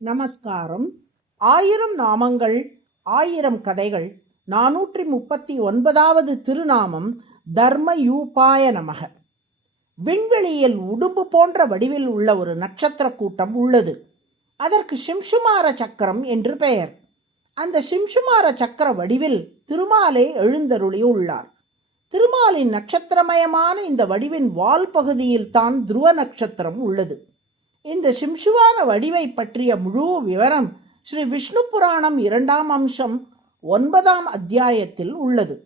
நமஸ்காரம். 1000 நாமங்கள் 1000 கதைகள் 439வது திருநாமம் தர்மயூபாய நமக. விண்வெளியில் உடும்பு போன்ற வடிவில் உள்ள ஒரு நட்சத்திர கூட்டம் உள்ளது. அதற்கு சிம்சுமார சக்கரம் என்று பெயர். அந்த சிம்சுமார சக்கர வடிவில் திருமாலே எழுந்தருளி உள்ளார். திருமாலின் நட்சத்திரமயமான இந்த வடிவின் வால் பகுதியில் தான் துருவ நட்சத்திரம் உள்ளது. இந்த சிம்சுவார வடிவை பற்றிய முழு விவரம் ஸ்ரீ விஷ்ணு புராணம் 2ஆம் அம்சம் 9ஆம் அத்தியாயத்தில் உள்ளது.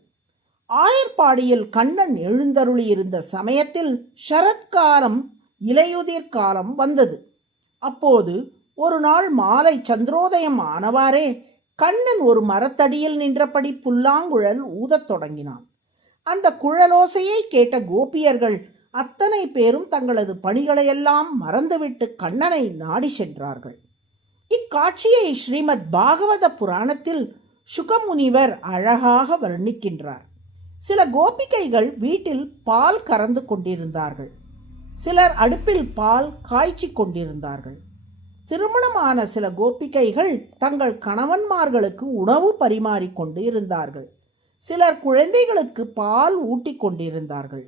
ஆயர்பாடியில் கண்ணன் எழுந்தருளியிருந்த சமயத்தில் சரத்காலம் இலையுதிர் காலம் வந்தது. அப்போது ஒரு நாள் மாலை சந்திரோதயம் ஆனவாறே கண்ணன் ஒரு மரத்தடியில் நின்றபடி புல்லாங்குழல் ஊதத் தொடங்கினான். அந்த குழலோசையை கேட்ட கோபியர்கள் அத்தனை பேரும் தங்களது பணிகளையெல்லாம் மறந்துவிட்டு கண்ணனை நாடி சென்றார்கள். இக்காட்சியை ஸ்ரீமத் பாகவத புராணத்தில் சுகமுனிவர் அழகாக வர்ணிக்கின்றார். சில கோபிகைகள் வீட்டில் பால் கறந்து கொண்டிருந்தார்கள். சிலர் அடுப்பில் பால் காய்ச்சி கொண்டிருந்தார்கள். திருமணமான சில கோபிகைகள் தங்கள் கணவன்மார்களுக்கு உணவு பரிமாறிக்கொண்டு இருந்தார்கள். சிலர் குழந்தைகளுக்கு பால் ஊட்டி கொண்டிருந்தார்கள்.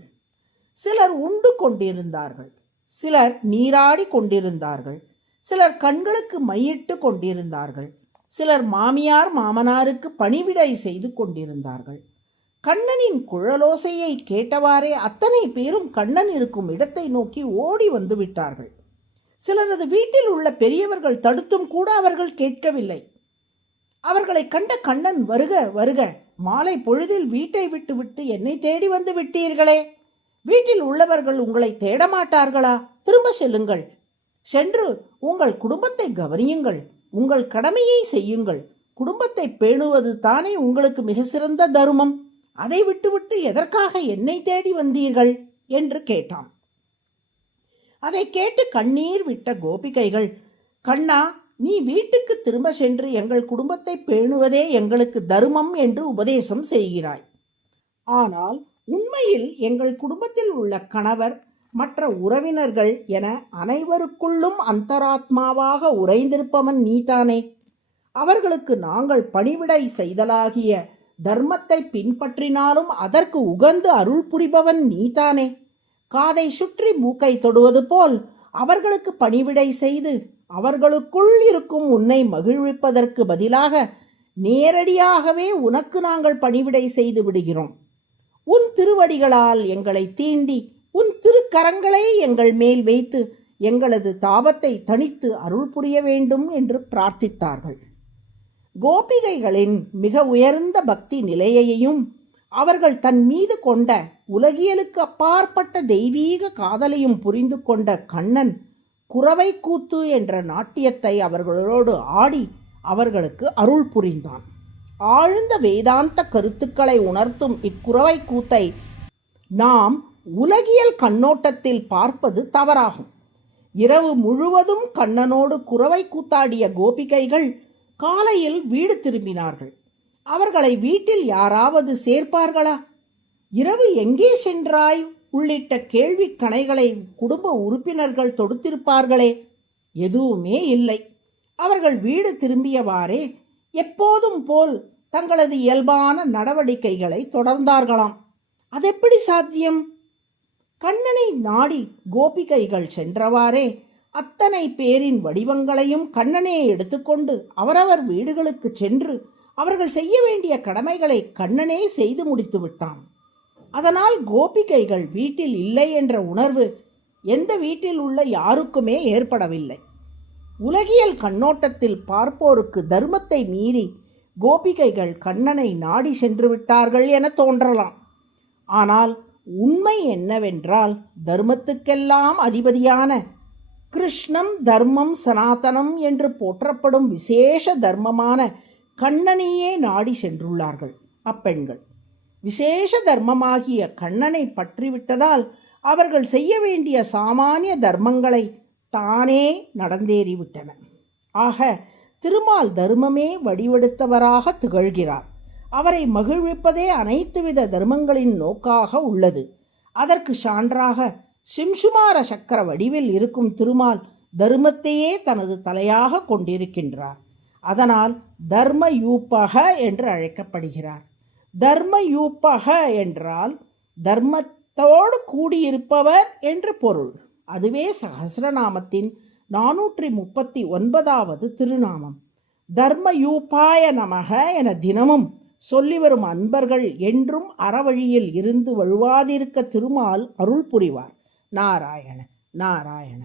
சிலர் உண்டு கொண்டிருந்தார்கள். சிலர் நீராடி கொண்டிருந்தார்கள். சிலர் கண்களுக்கு மையிட்டு கொண்டிருந்தார்கள். சிலர் மாமியார் மாமனாருக்கு பணிவிடை செய்து கொண்டிருந்தார்கள். கண்ணனின் குழலோசையை கேட்டவாறே அத்தனை பேரும் கண்ணன் இருக்கும் இடத்தை நோக்கி ஓடி வந்து விட்டார்கள். சிலரது வீட்டில் உள்ள பெரியவர்கள் தடுத்தும் கூட அவர்கள் கேட்கவில்லை. அவர்களை கண்ட கண்ணன், வருக வருக, மாலை பொழுதில் வீட்டை விட்டு என்னை தேடி வந்து விட்டீர்களே, வீட்டில் உள்ளவர்கள் உங்களை தேடமாட்டார்களா? திரும்ப செல்லுங்கள். சென்று உங்கள் குடும்பத்தை கவனியுங்கள். உங்கள் கடமையை செய்யுங்கள். குடும்பத்தை பேணுவது தானே உங்களுக்கு மிக சிறந்த தர்மம். அதை விட்டுவிட்டு எதற்காக என்னை தேடி வந்தீர்கள் என்று கேட்டான். அதை கேட்டு கண்ணீர் விட்ட கோபிகைகள், கண்ணா, நீ வீட்டுக்கு திரும்ப சென்று எங்கள் குடும்பத்தை பேணுவதே எங்களுக்கு தர்மம் என்று உபதேசம் செய்கிறாய். ஆனால் உண்மையில் எங்கள் குடும்பத்தில் உள்ள கணவர், மற்ற உறவினர்கள் என அனைவருக்குள்ளும் அந்தராத்மாவாக உறைந்திருப்பவன் நீதானே. அவர்களுக்கு நாங்கள் பணிவிடை செய்தலாகிய தர்மத்தை பின்பற்றினாலும் அதற்கு உகந்து அருள் புரிபவன் நீதானே. காதை சுற்றி மூக்கை தொடுவது போல் அவர்களுக்கு பணிவிடை செய்து அவர்களுக்குள் இருக்கும் உன்னை மகிழ்விப்பதற்கு பதிலாக நேரடியாகவே உனக்கு நாங்கள் பணிவிடை செய்து விடுகிறோம். உன் திருவடிகளால் எங்களை தீண்டி உன் திருக்கரங்களை எங்கள் மேல் வைத்து எங்களது தாபத்தை தணித்து அருள் புரிய வேண்டும் என்று பிரார்த்தித்தார்கள். கோபிகைகளின் மிக உயர்ந்த பக்தி நிலையையும் அவர்கள் தன் மீது கொண்ட உலகியலுக்கு அப்பாற்பட்ட தெய்வீக காதலையும் புரிந்து கொண்ட கண்ணன் குரவை கூத்து என்ற நாட்டியத்தை அவர்களோடு ஆடி அவர்களுக்கு அருள் புரிந்தான். ஆழ்ந்த வேதாந்த கருத்துக்களை உணர்த்தும் இக்குரவை கூத்தை நாம் உலகியல் கண்ணோட்டத்தில் பார்ப்பது தவறாகும். இரவு முழுவதும் கண்ணனோடு குரவை கூத்தாடிய கோபிகைகள் காலையில் வீடு திரும்பினார்கள். அவர்களை வீட்டில் யாராவது சேர்ப்பார்களா? இரவு எங்கே சென்றாய் உள்ளிட்ட கேள்வி கணைகளை குடும்ப உறுப்பினர்கள் தொடுத்திருப்பார்களே. எதுவுமே இல்லை. அவர்கள் வீடு திரும்பியவாறே எப்போதும் போல் தங்களது இயல்பான நடவடிக்கைகளை தொடர்ந்தார்களாம். அதெப்படி சாத்தியம்? கண்ணனை நாடி கோபிகைகள் சென்றவாறே அத்தனை பேரின் வடிவங்களையும் கண்ணனே எடுத்துக்கொண்டு அவரவர் வீடுகளுக்கு சென்று அவர்கள் செய்ய வேண்டிய கடமைகளை கண்ணனே செய்து முடித்து விட்டான். அதனால் கோபிகைகள் வீட்டில் இல்லை என்ற உணர்வு எந்த வீட்டில் உள்ள யாருக்குமே ஏற்படவில்லை. உலகியல் கண்ணோட்டத்தில் பார்ப்போருக்கு தர்மத்தை மீறி கோபிகைகள் கண்ணனை நாடி சென்று விட்டார்கள் என தோன்றலாம். ஆனால் உண்மை என்னவென்றால், தர்மத்துக்கெல்லாம் அதிபதியான கிருஷ்ணம் தர்மம் சனாதனம் என்று போற்றப்படும் விசேஷ தர்மமான கண்ணனையே நாடி சென்றுள்ளார்கள் அப்பெண்கள். விசேஷ தர்மமாகிய கண்ணனை பற்றிவிட்டதால் அவர்கள் செய்ய வேண்டிய சாமானிய தர்மங்களை தானே நடந்தேறிவிட்டன. ஆக திருமால் தர்மமே வடிவெடுத்தவராக திகழ்கிறார். அவரை மகிழ்விப்பதே அனைத்து வித தர்மங்களின் நோக்காக உள்ளது. அதற்கு சான்றாக சிம்சுமார சக்கர வடிவில் இருக்கும் திருமால் தர்மத்தையே தனது தலையாக கொண்டிருக்கின்றார். அதனால் தர்மயூபக என்று அழைக்கப்படுகிறார். தர்மயூபக என்றால் தர்மத்தோடு கூடியிருப்பவர் என்று பொருள். அதுவே சஹஸ்ரநாமத்தின் 439வது திருநாமம். தர்மயூபாய நமக என தினமும் சொல்லி வரும் அன்பர்கள் என்றும் அறவழியில் இருந்து வழுவாதிருக்க திருமால் அருள் புரிவார். நாராயண நாராயண.